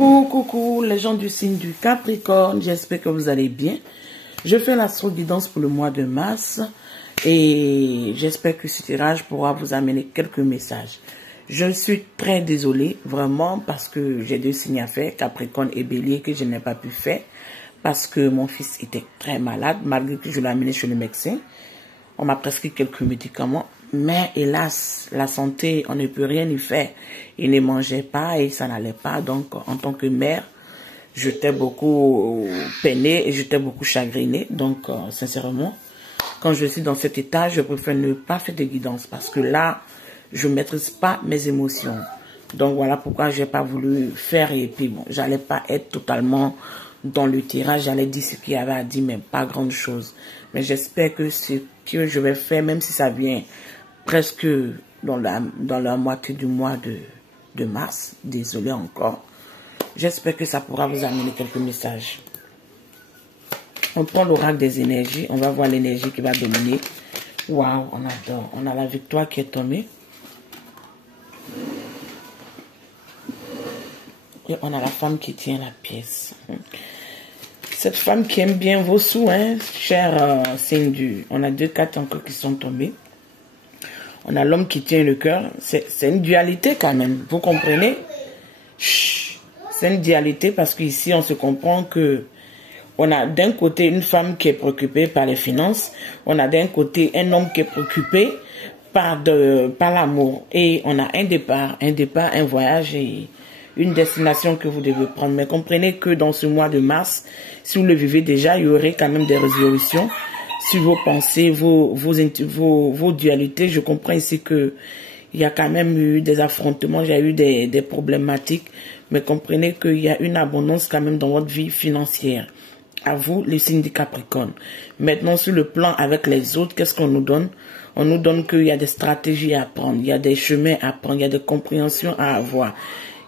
Coucou les gens du signe du Capricorne, j'espère que vous allez bien. Je fais l'astro-guidance pour le mois de mars et j'espère que ce tirage pourra vous amener quelques messages. Je suis très désolée, vraiment, parce que j'ai deux signes à faire, Capricorne et Bélier, que je n'ai pas pu faire, parce que mon fils était très malade, malgré que je l'ai amené chez le médecin. On m'a prescrit quelques médicaments, mais hélas, la santé, on ne peut rien y faire. Il ne mangeait pas et ça n'allait pas, donc en tant que mère, j'étais beaucoup peinée et j'étais beaucoup chagrinée. Donc, sincèrement, quand je suis dans cet état, je préfère ne pas faire de guidance parce que là, je ne maîtrise pas mes émotions. Donc, voilà pourquoi je n'ai pas voulu faire. Et puis, bon, j'allais pas être totalement dans le tirage. J'allais dire ce qu'il y avait à dire, mais pas grand chose. Mais j'espère que ce que je vais faire, même si ça vient presque dans la moitié du mois de mars, désolé encore, j'espère que ça pourra vous amener quelques messages. On prend l'oracle des énergies, on va voir l'énergie qui va dominer. Waouh, on adore. On a la victoire qui est tombée. Et on a la femme qui tient la pièce. Cette femme qui aime bien vos sous, hein, cher signe du... On a deux cartes encore qui sont tombées. On a l'homme qui tient le cœur. C'est une dualité quand même, vous comprenez? C'est une dualité parce qu'ici, on se comprend que on a d'un côté une femme qui est préoccupée par les finances. On a d'un côté un homme qui est préoccupé par l'amour. Et on a un départ, un voyage et une destination que vous devez prendre. Mais comprenez que dans ce mois de mars, si vous le vivez déjà, il y aurait quand même des résolutions sur vos pensées, vos dualités. Je comprends ici que il y a quand même eu des affrontements, il y a eu des problématiques. Mais comprenez qu'il y a une abondance quand même dans votre vie financière. À vous, les signes du Capricorne. Maintenant, sur le plan avec les autres, qu'est-ce qu'on nous donne? On nous donne qu'il y a des stratégies à prendre, il y a des chemins à prendre, il y a des compréhensions à avoir.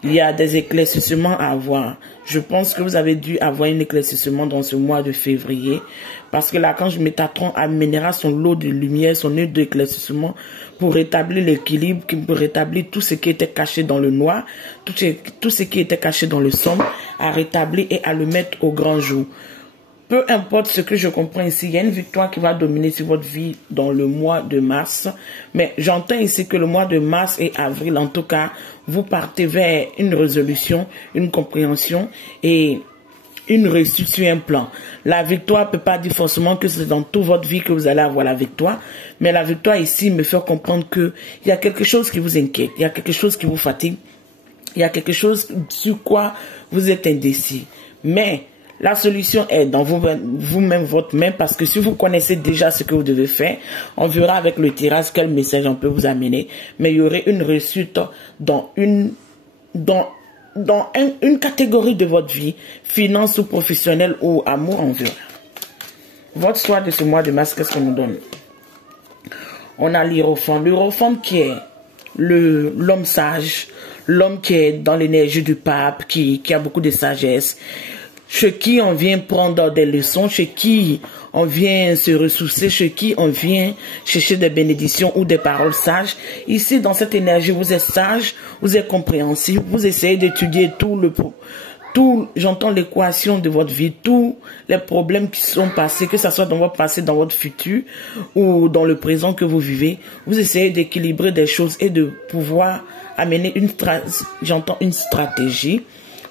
Il y a des éclaircissements à avoir. Je pense que vous avez dû avoir un éclaircissement dans ce mois de février. Parce que l'archange Métatron amènera son lot de lumière, son œil d'éclaircissement pour rétablir l'équilibre, pour rétablir tout ce qui était caché dans le noir, tout ce qui était caché dans le sombre, à rétablir et à le mettre au grand jour. Peu importe ce que je comprends ici, il y a une victoire qui va dominer sur votre vie dans le mois de mars. Mais j'entends ici que le mois de mars et avril, en tout cas, vous partez vers une résolution, une compréhension et une réussite sur un plan. La victoire ne peut pas dire forcément que c'est dans toute votre vie que vous allez avoir la victoire. Mais la victoire ici me fait comprendre qu'il y a quelque chose qui vous inquiète, il y a quelque chose qui vous fatigue, il y a quelque chose sur quoi vous êtes indécis. Mais la solution est dans vous-même, votre main, parce que si vous connaissez déjà ce que vous devez faire, on verra avec le tirage quel message on peut vous amener. Mais il y aurait une réussite dans une catégorie de votre vie, finance ou professionnelle ou amour, on verra. Votre soir de ce mois de mars, qu'est-ce qu'on nous donne? On a l'Hiérophant. L'Hiérophant qui est l'homme sage, l'homme qui est dans l'énergie du pape, qui a beaucoup de sagesse, chez qui on vient prendre des leçons, chez qui on vient se ressourcer, chez qui on vient chercher des bénédictions ou des paroles sages. Ici, dans cette énergie, vous êtes sage, vous êtes compréhensif, vous essayez d'étudier j'entends l'équation de votre vie, tous les problèmes qui sont passés, que ce soit dans votre passé, dans votre futur ou dans le présent que vous vivez. Vous essayez d'équilibrer des choses et de pouvoir amener une stratégie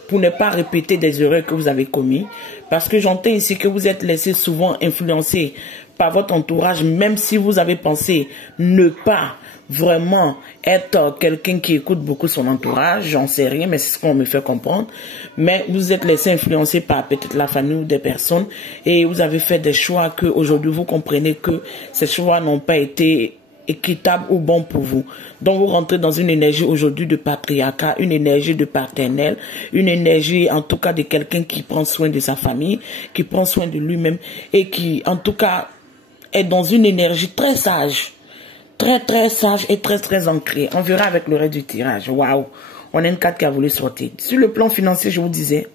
pour ne pas répéter des erreurs que vous avez commises. Parce que j'entends ici que vous êtes laissé souvent influencer par votre entourage, même si vous avez pensé ne pas vraiment être quelqu'un qui écoute beaucoup son entourage, j'en sais rien, mais c'est ce qu'on me fait comprendre. Mais vous êtes laissé influencer par peut-être la famille ou des personnes et vous avez fait des choix que aujourd'hui vous comprenez que ces choix n'ont pas été équitable ou bon pour vous. Donc vous rentrez dans une énergie aujourd'hui de patriarcat, une énergie de paternel, une énergie en tout cas de quelqu'un qui prend soin de sa famille, qui prend soin de lui-même et qui en tout cas est dans une énergie très sage, très sage et très ancrée. On verra avec le reste du tirage. Waouh, on a une carte qui a voulu sortir. Sur le plan financier, je vous disais,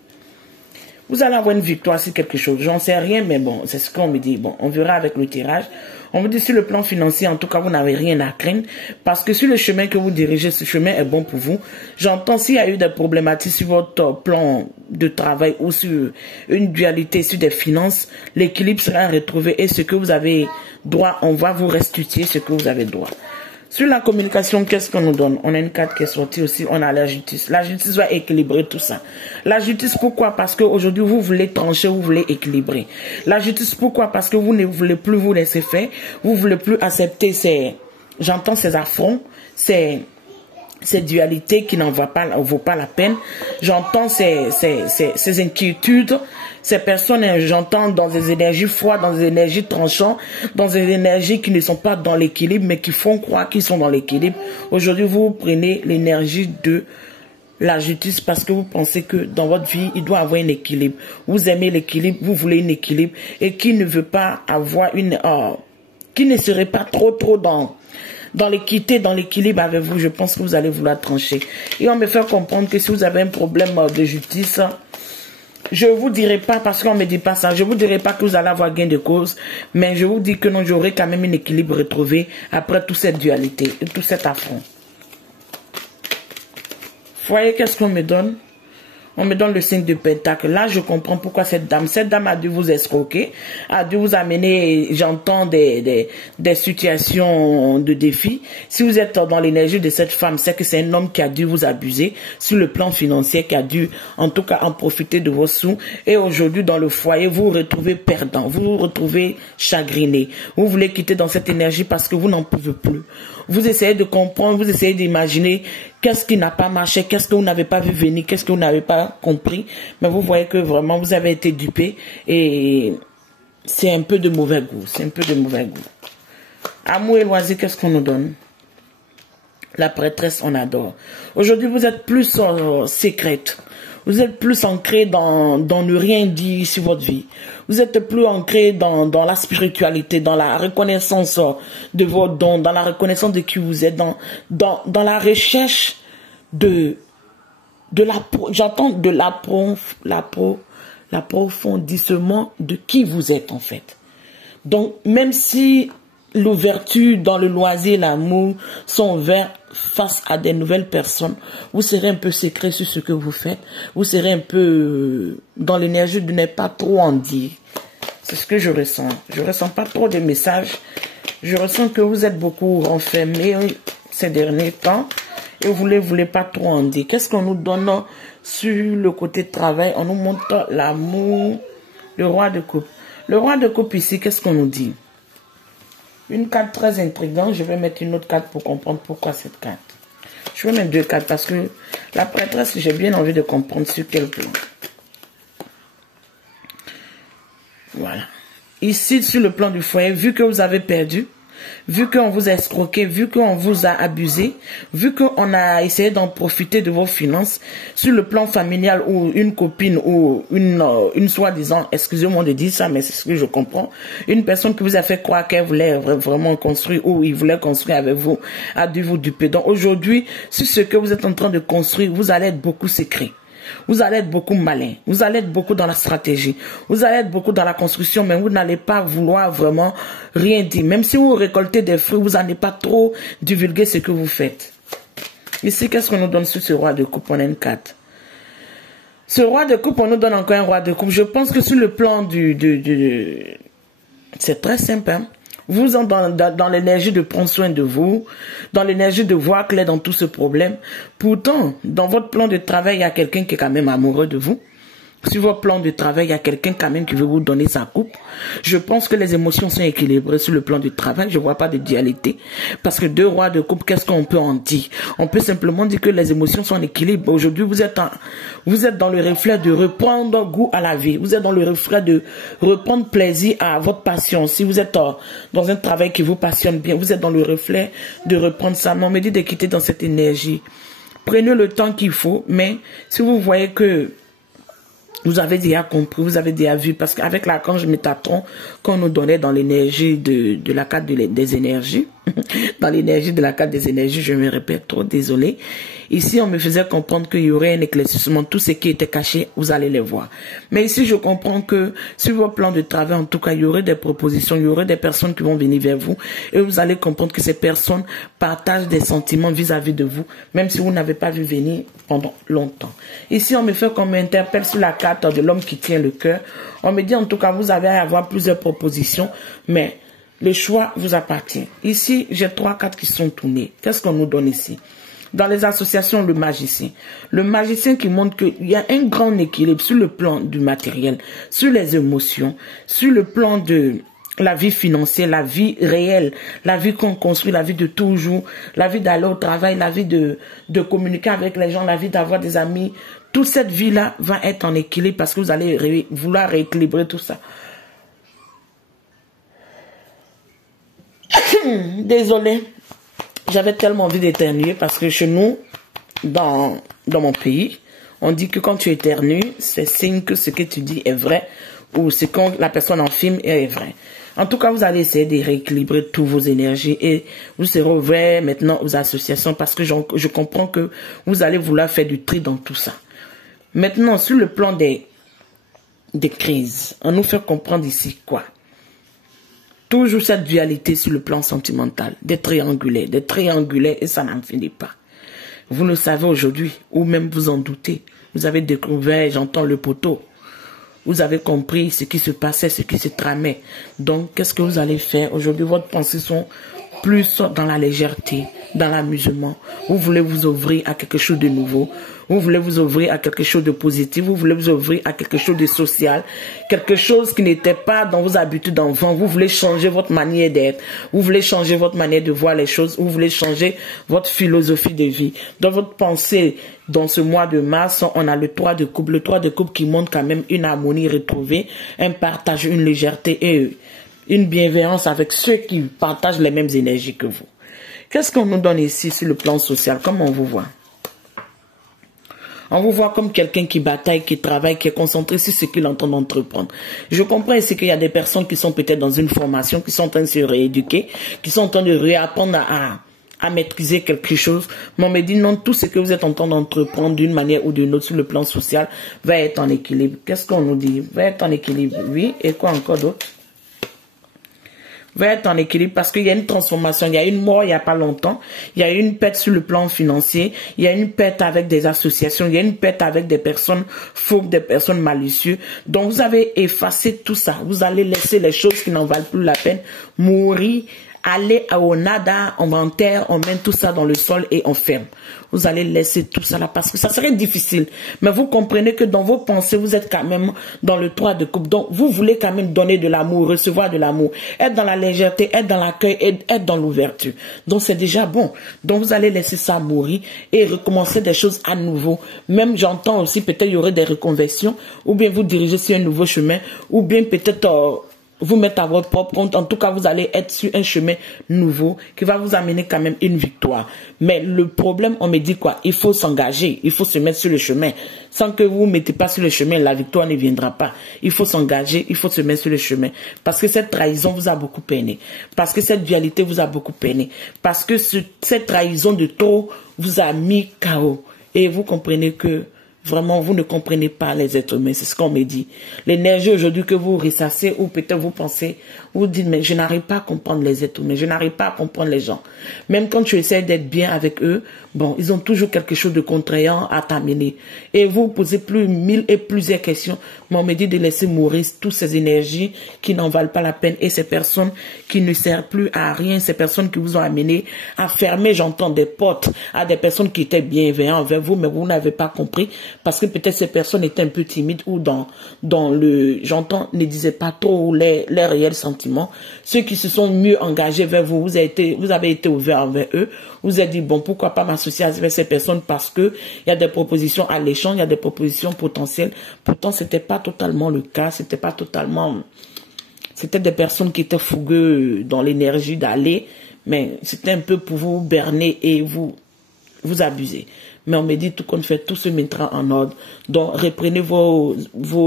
vous allez avoir une victoire sur quelque chose. J'en sais rien, mais bon, c'est ce qu'on me dit. Bon, on verra avec le tirage. On vous dit sur le plan financier, en tout cas, vous n'avez rien à craindre. Parce que sur le chemin que vous dirigez, ce chemin est bon pour vous. J'entends s'il y a eu des problématiques sur votre plan de travail ou sur une dualité, sur des finances, l'équilibre sera retrouvé et ce que vous avez droit, on va vous restituer ce que vous avez droit. Sur la communication, qu'est-ce qu'on nous donne? On a une carte qui est sortie aussi, on a la justice. La justice va équilibrer tout ça. La justice, pourquoi? Parce qu'aujourd'hui, vous voulez trancher, vous voulez équilibrer. La justice, pourquoi? Parce que vous ne voulez plus vous laisser faire, vous ne voulez plus accepter j'entends ces affronts, ces dualités qui n'en vaut pas la peine. J'entends ces inquiétudes. Ces personnes, j'entends dans des énergies froides, dans des énergies tranchantes, dans des énergies qui ne sont pas dans l'équilibre, mais qui font croire qu'ils sont dans l'équilibre. Aujourd'hui, vous prenez l'énergie de la justice parce que vous pensez que dans votre vie, il doit avoir un équilibre. Vous aimez l'équilibre, vous voulez un équilibre. Et qui ne veut pas avoir qui ne serait pas trop dans l'équité, dans l'équilibre avec vous, je pense que vous allez vouloir trancher. Et on me fait comprendre que si vous avez un problème de justice, je vous dirai pas, parce qu'on me dit pas ça, je vous dirai pas que vous allez avoir gain de cause, mais je vous dis que non, j'aurai quand même un équilibre retrouvé après toute cette dualité et tout cet affront. Vous voyez qu'est-ce qu'on me donne? On me donne le signe de pentacle. Là, je comprends pourquoi cette dame a dû vous escroquer, a dû vous amener, j'entends, des situations de défi. Si vous êtes dans l'énergie de cette femme, c'est que c'est un homme qui a dû vous abuser sur le plan financier, qui a dû, en tout cas, en profiter de vos sous. Et aujourd'hui, dans le foyer, vous vous retrouvez perdant, vous vous retrouvez chagriné. Vous voulez quitter dans cette énergie parce que vous n'en pouvez plus. Vous essayez de comprendre, vous essayez d'imaginer qu'est-ce qui n'a pas marché, qu'est-ce que vous n'avez pas vu venir, qu'est-ce que vous n'avez pas compris. Mais vous voyez que vraiment vous avez été dupé et c'est un peu de mauvais goût. C'est un peu de mauvais goût. Amour et loisir, qu'est-ce qu'on nous donne? La prêtresse, on adore. Aujourd'hui, vous êtes plus secrète. Vous êtes plus ancré dans ne rien dire sur votre vie. Vous êtes plus ancré dans la spiritualité, dans la reconnaissance de vos dons, dans la reconnaissance de qui vous êtes, dans la recherche j'entends de l'approfondissement de qui vous êtes en fait. Donc, même si l'ouverture dans le loisir, l'amour sont ouverts face à des nouvelles personnes, vous serez un peu secret sur ce que vous faites, vous serez un peu dans l'énergie de ne pas trop en dire. C'est ce que je ressens. Je ressens pas trop de messages. Je ressens que vous êtes beaucoup renfermés ces derniers temps et vous ne voulez pas trop en dire. Qu'est-ce qu'on nous donne sur le côté de travail? On nous montre l'amour, le roi de coupe. Le roi de coupe ici, qu'est-ce qu'on nous dit? Une carte très intrigante. Je vais mettre une autre carte pour comprendre pourquoi cette carte. Je vais mettre deux cartes parce que la prêtresse, j'ai bien envie de comprendre sur quel plan. Voilà. Ici, sur le plan du foyer, vu que vous avez perdu, vu qu'on vous a escroqué, vu qu'on vous a abusé, vu qu'on a essayé d'en profiter de vos finances, sur le plan familial ou une copine ou une soi-disant, excusez-moi de dire ça, mais c'est ce que je comprends, une personne qui vous a fait croire qu'elle voulait vraiment construire ou il voulait construire avec vous, a dû vous duper. Donc aujourd'hui, sur ce que vous êtes en train de construire, vous allez être beaucoup secret. Vous allez être beaucoup malin, vous allez être beaucoup dans la stratégie, vous allez être beaucoup dans la construction, mais vous n'allez pas vouloir vraiment rien dire. Même si vous récoltez des fruits, vous n'allez pas trop divulguer ce que vous faites. Ici, qu'est-ce qu'on nous donne sur ce roi de coupe? On a une carte. Ce roi de coupe, on nous donne encore un roi de coupe. Je pense que sur le plan c'est très simple, hein? Vous êtes dans l'énergie de prendre soin de vous, dans l'énergie de voir clair dans tout ce problème. Pourtant, dans votre plan de travail, il y a quelqu'un qui est quand même amoureux de vous. Sur votre plan de travail, il y a quelqu'un quand même qui veut vous donner sa coupe. Je pense que les émotions sont équilibrées sur le plan du travail. Je ne vois pas de dualité. Parce que deux rois de coupe, qu'est-ce qu'on peut en dire? On peut simplement dire que les émotions sont en équilibre. Aujourd'hui, vous êtes dans le reflet de reprendre goût à la vie. Vous êtes dans le reflet de reprendre plaisir à votre passion. Si vous êtes dans un travail qui vous passionne bien, vous êtes dans le reflet de reprendre ça. Mais on me dit de quitter dans cette énergie. Prenez le temps qu'il faut. Mais si vous voyez que vous avez déjà compris, vous avez déjà vu, parce qu'avec l'archange Métatron qu'on nous donnait dans l'énergie de la carte des énergies, dans l'énergie de la carte des énergies, je me répète trop, désolé. Ici, on me faisait comprendre qu'il y aurait un éclaircissement. Tout ce qui était caché, vous allez les voir. Mais ici, je comprends que sur vos plans de travail, en tout cas, il y aurait des propositions, il y aurait des personnes qui vont venir vers vous et vous allez comprendre que ces personnes partagent des sentiments vis-à-vis de vous, même si vous n'avez pas vu venir pendant longtemps. Ici, on me fait qu'on m'interpelle sur la carte de l'homme qui tient le cœur. On me dit, en tout cas, vous allez avoir plusieurs propositions, mais le choix vous appartient. Ici, j'ai 3 cartes qui sont tournées. Qu'est-ce qu'on nous donne ici? Dans les associations, le magicien. Le magicien qui montre qu'il y a un grand équilibre sur le plan du matériel, sur les émotions, sur le plan de la vie financière, la vie réelle, la vie qu'on construit, la vie de toujours, la vie d'aller au travail, la vie de communiquer avec les gens, la vie d'avoir des amis. Toute cette vie-là va être en équilibre parce que vous allez vouloir rééquilibrer tout ça. Désolée. J'avais tellement envie d'éternuer parce que chez nous, dans mon pays, on dit que quand tu éternues, c'est signe que ce que tu dis est vrai ou ce que la personne en film est vrai. En tout cas, vous allez essayer de rééquilibrer toutes vos énergies et vous serez ouvert maintenant aux associations parce que je comprends que vous allez vouloir faire du tri dans tout ça. Maintenant, sur le plan des crises, on nous fait comprendre ici quoi? Toujours cette dualité sur le plan sentimental, des triangulaires et ça n'en finit pas. Vous le savez aujourd'hui, ou même vous en doutez. Vous avez découvert, j'entends le poteau. Vous avez compris ce qui se passait, ce qui se tramait. Donc, qu'est-ce que vous allez faire? Aujourd'hui, votre pensée sont plus dans la légèreté, dans l'amusement. Vous voulez vous ouvrir à quelque chose de nouveau. Vous voulez vous ouvrir à quelque chose de positif. Vous voulez vous ouvrir à quelque chose de social. Quelque chose qui n'était pas dans vos habitudes d'enfant. Vous voulez changer votre manière d'être. Vous voulez changer votre manière de voir les choses. Vous voulez changer votre philosophie de vie. Dans votre pensée, dans ce mois de mars, on a le 3 de coupe. Le 3 de coupe qui montre quand même une harmonie retrouvée, un partage, une légèreté et une bienveillance avec ceux qui partagent les mêmes énergies que vous. Qu'est-ce qu'on nous donne ici sur le plan social? Comment on vous voit? On vous voit comme quelqu'un qui bataille, qui travaille, qui est concentré sur ce qu'il entend entreprendre. Je comprends ici qu'il y a des personnes qui sont peut-être dans une formation, qui sont en train de se rééduquer, qui sont en train de réapprendre à maîtriser quelque chose. Mais on me dit non, tout ce que vous êtes en train d'entreprendre d'une manière ou d'une autre sur le plan social va être en équilibre. Qu'est-ce qu'on nous dit? Va être en équilibre, oui. Et quoi encore d'autre? Va être en équilibre parce qu'il y a une transformation. Il y a une mort il n'y a pas longtemps. Il y a une perte sur le plan financier. Il y a une perte avec des associations. Il y a une perte avec des personnes fougues, des personnes malicieuses. Donc vous avez effacé tout ça. Vous allez laisser les choses qui n'en valent plus la peine mourir. Allez au nada, on enterre, on met tout ça dans le sol et on ferme. Vous allez laisser tout ça là parce que ça serait difficile. Mais vous comprenez que dans vos pensées, vous êtes quand même dans le 3 de coupe. Donc, vous voulez quand même donner de l'amour, recevoir de l'amour, être dans la légèreté, être dans l'accueil, être dans l'ouverture. Donc, c'est déjà bon. Donc, vous allez laisser ça mourir et recommencer des choses à nouveau. Même, j'entends aussi, peut-être il y aurait des reconversions ou bien vous dirigez sur un nouveau chemin ou bien peut-être... vous mettre à votre propre compte. En tout cas, vous allez être sur un chemin nouveau qui va vous amener quand même une victoire. Mais le problème, on me dit quoi? Il faut s'engager, il faut se mettre sur le chemin. Sans que vous ne mettez pas sur le chemin, la victoire ne viendra pas. Il faut s'engager, il faut se mettre sur le chemin. Parce que cette trahison vous a beaucoup peiné. Parce que cette dualité vous a beaucoup peiné. Parce que cette trahison de trop vous a mis KO. Et vous comprenez que vraiment, vous ne comprenez pas les êtres humains, c'est ce qu'on me dit. L'énergie aujourd'hui que vous ressassez, ou peut-être vous pensez, vous dites, mais je n'arrive pas à comprendre les êtres humains, je n'arrive pas à comprendre les gens. Même quand tu essaies d'être bien avec eux, bon, ils ont toujours quelque chose de contraignant à t'amener. Et vous posez plus 1000 et plusieurs questions, mais on me dit de laisser mourir toutes ces énergies qui n'en valent pas la peine et ces personnes qui ne servent plus à rien, ces personnes qui vous ont amené à fermer, j'entends, des portes à des personnes qui étaient bienveillantes envers vous, mais vous n'avez pas compris. Parce que peut-être ces personnes étaient un peu timides ou dans le, j'entends, ne disaient pas trop les réels sentiments. Ceux qui se sont mieux engagés vers vous, vous avez été ouvert envers eux. Vous avez dit, bon, pourquoi pas m'associer avec ces personnes parce que il y a des propositions alléchantes, il y a des propositions potentielles. Pourtant, c'était pas totalement le cas, c'était pas totalement, c'était des personnes qui étaient fougueux dans l'énergie d'aller, mais c'était un peu pour vous berner et vous abuser. Mais on me dit tout compte fait, tout se mettra en ordre. Donc, reprenez vos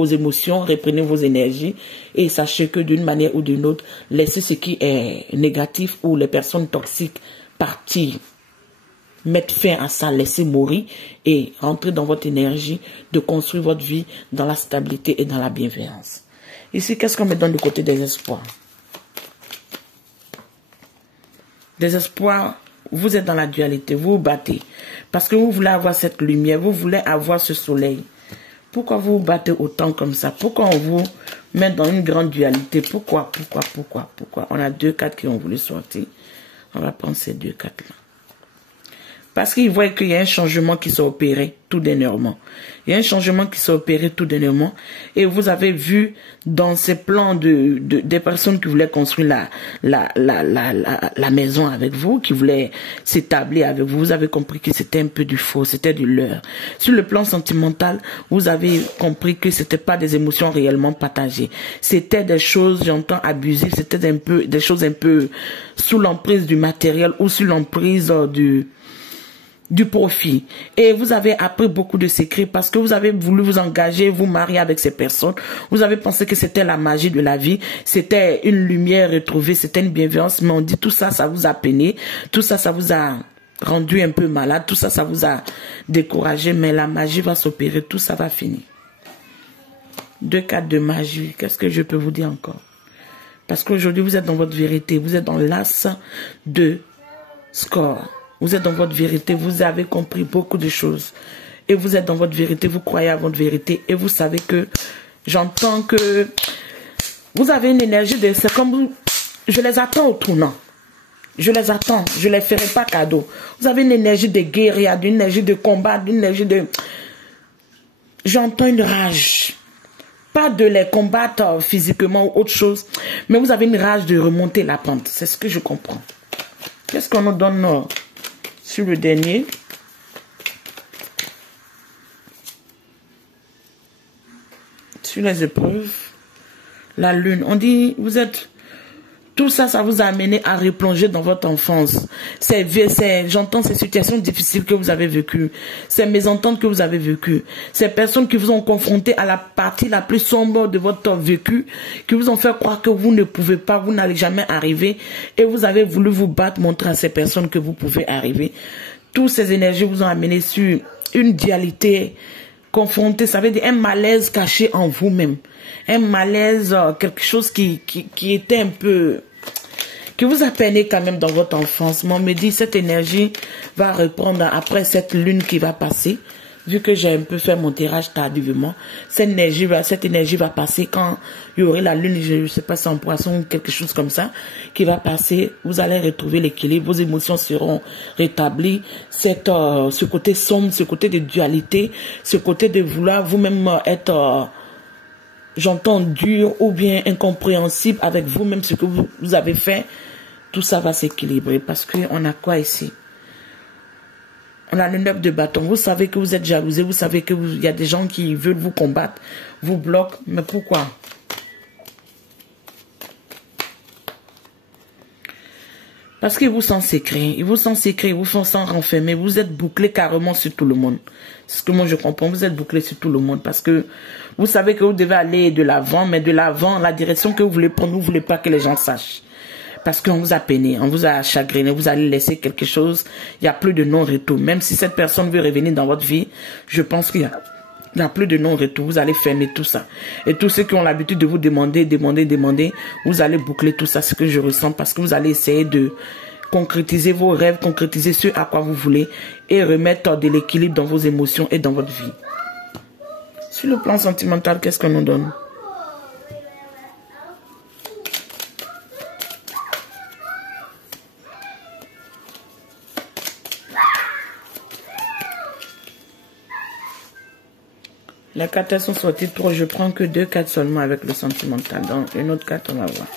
émotions, reprenez vos énergies et sachez que d'une manière ou d'une autre, laissez ce qui est négatif ou les personnes toxiques partir. Mettre fin à ça, laissez mourir et rentrer dans votre énergie de construire votre vie dans la stabilité et dans la bienveillance. Ici, qu'est-ce qu'on me donne du côté des espoirs? Des espoirs, vous êtes dans la dualité, vous vous battez. Parce que vous voulez avoir cette lumière, vous voulez avoir ce soleil. Pourquoi vous vous battez autant comme ça? Pourquoi on vous met dans une grande dualité? Pourquoi? On a 2 cartes qui ont voulu sortir. On va prendre ces 2 cartes-là. Parce qu'ils voient qu'il y a un changement qui s'est opéré tout dernièrement. Il y a un changement qui s'est opéré tout dernièrement. Et vous avez vu dans ces plans des personnes qui voulaient construire la maison avec vous, qui voulaient s'établir avec vous, vous avez compris que c'était un peu du faux, c'était du leurre. Sur le plan sentimental, vous avez compris que c'était pas des émotions réellement partagées. C'était des choses, j'entends, abusives, c'était des choses un peu sous l'emprise du matériel ou sous l'emprise du profit. Et vous avez appris beaucoup de secrets parce que vous avez voulu vous engager, vous marier avec ces personnes. Vous avez pensé que c'était la magie de la vie, c'était une lumière retrouvée, c'était une bienveillance, mais on dit tout ça, ça vous a peiné, tout ça, ça vous a rendu un peu malade, tout ça, ça vous a découragé, mais la magie va s'opérer, tout ça va finir. 2 cartes de magie, qu'est-ce que je peux vous dire encore? Parce qu'aujourd'hui, vous êtes dans votre vérité, vous êtes dans l'as de score. Vous êtes dans votre vérité, vous avez compris beaucoup de choses. Et vous êtes dans votre vérité, vous croyez à votre vérité. Et vous savez que, j'entends que vous avez une énergie de... C'est comme... Je les attends au tournant. Je les attends, je ne les ferai pas cadeau. Vous avez une énergie de guérilla, une énergie de combat, une énergie de... J'entends une rage. Pas de les combattre physiquement ou autre chose. Mais vous avez une rage de remonter la pente. C'est ce que je comprends. Qu'est-ce qu'on nous donne sur le dernier? Sur les épreuves, la lune. On dit, vous êtes... Tout ça, ça vous a amené à replonger dans votre enfance. J'entends ces situations difficiles que vous avez vécues. Ces mésententes que vous avez vécues. Ces personnes qui vous ont confronté à la partie la plus sombre de votre vécu, qui vous ont fait croire que vous ne pouvez pas, vous n'allez jamais arriver. Et vous avez voulu vous battre, montrer à ces personnes que vous pouvez arriver. Toutes ces énergies vous ont amené sur une dualité confrontée. Ça veut dire un malaise caché en vous-même. Un malaise, quelque chose qui était un peu... qui vous a peiné quand même dans votre enfance. Mais on me dit, cette énergie va reprendre après cette lune qui va passer. Vu que j'ai un peu fait mon tirage tardivement, cette énergie va passer quand il y aurait la lune, je ne sais pas si en poisson ou quelque chose comme ça, qui va passer. Vous allez retrouver l'équilibre, vos émotions seront rétablies. Ce côté sombre, ce côté de dualité, ce côté de vouloir vous-même être... j'entends dur ou bien incompréhensible avec vous-même, ce que vous avez fait, tout ça va s'équilibrer. Parce qu'on a quoi ici? On a le 9 de bâton. Vous savez que vous êtes jalousé, vous savez qu'il y a des gens qui veulent vous combattre, vous bloquent. Mais pourquoi? Parce qu'ils vous sentent secret, ils vous sentent secret, ils vous sentent renfermer. Vous êtes bouclé carrément sur tout le monde. C'est ce que moi je comprends. Vous êtes bouclé sur tout le monde parce que vous savez que vous devez aller de l'avant, mais de l'avant, la direction que vous voulez prendre, vous ne voulez pas que les gens sachent. Parce qu'on vous a peiné, on vous a chagriné, vous allez laisser quelque chose, il n'y a plus de non-retour. Même si cette personne veut revenir dans votre vie, je pense qu'il n'y a plus de non-retour. Vous allez fermer tout ça. Et tous ceux qui ont l'habitude de vous demander, vous allez boucler tout ça, ce que je ressens, parce que vous allez essayer de concrétiser vos rêves, concrétiser ce à quoi vous voulez et remettre de l'équilibre dans vos émotions et dans votre vie. Sur le plan sentimental, qu'est-ce qu'on nous donne? Les cartes sont sorties trop. Je prends que 2 cartes seulement avec le sentimental. Donc, une autre carte, on va voir.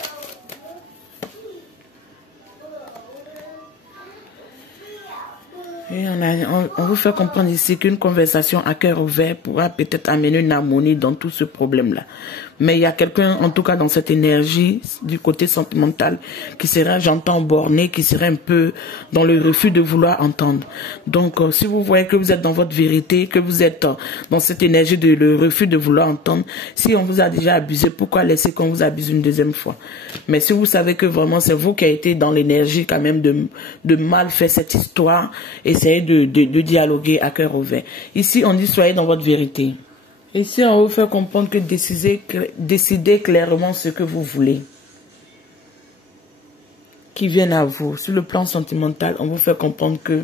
Et on vous fait comprendre ici qu'une conversation à cœur ouvert pourra peut-être amener une harmonie dans tout ce problème-là. Mais il y a quelqu'un, en tout cas dans cette énergie, du côté sentimental, qui serait, j'entends, borné, qui serait un peu dans le refus de vouloir entendre. Donc, si vous voyez que vous êtes dans votre vérité, que vous êtes dans cette énergie de le refus de vouloir entendre, si on vous a déjà abusé, pourquoi laisser qu'on vous abuse une deuxième fois? Mais si vous savez que vraiment c'est vous qui avez été dans l'énergie quand même de mal faire cette histoire, essayez de dialoguer à cœur ouvert. Ici, on dit soyez dans votre vérité. Ici, on vous fait comprendre que décidez clairement ce que vous voulez. Qui vienne à vous. Sur le plan sentimental, on vous fait comprendre que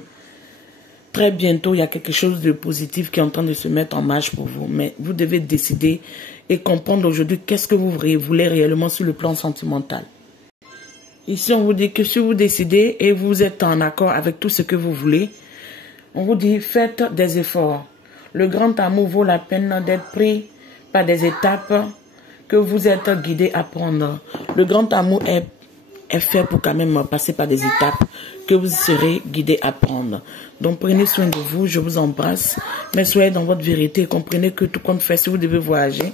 très bientôt, il y a quelque chose de positif qui est en train de se mettre en marche pour vous. Mais vous devez décider et comprendre aujourd'hui qu'est-ce que vous voulez réellement sur le plan sentimental. Ici, on vous dit que si vous décidez et vous êtes en accord avec tout ce que vous voulez, on vous dit faites des efforts. Le grand amour vaut la peine d'être pris par des étapes que vous êtes guidés à prendre. Le grand amour est fait pour quand même passer par des étapes que vous serez guidés à prendre. Donc prenez soin de vous, je vous embrasse, mais soyez dans votre vérité, comprenez que tout compte fait, si vous devez voyager,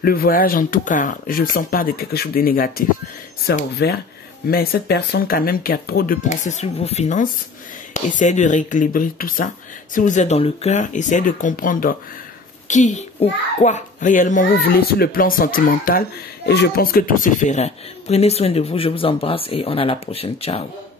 le voyage en tout cas, je ne sens pas de quelque chose de négatif, c'est ouvert, mais cette personne quand même qui a trop de pensées sur vos finances, essayez de rééquilibrer tout ça. Si vous êtes dans le cœur, essayez de comprendre qui ou quoi réellement vous voulez sur le plan sentimental et je pense que tout se fera. Prenez soin de vous, je vous embrasse et on à la prochaine. Ciao.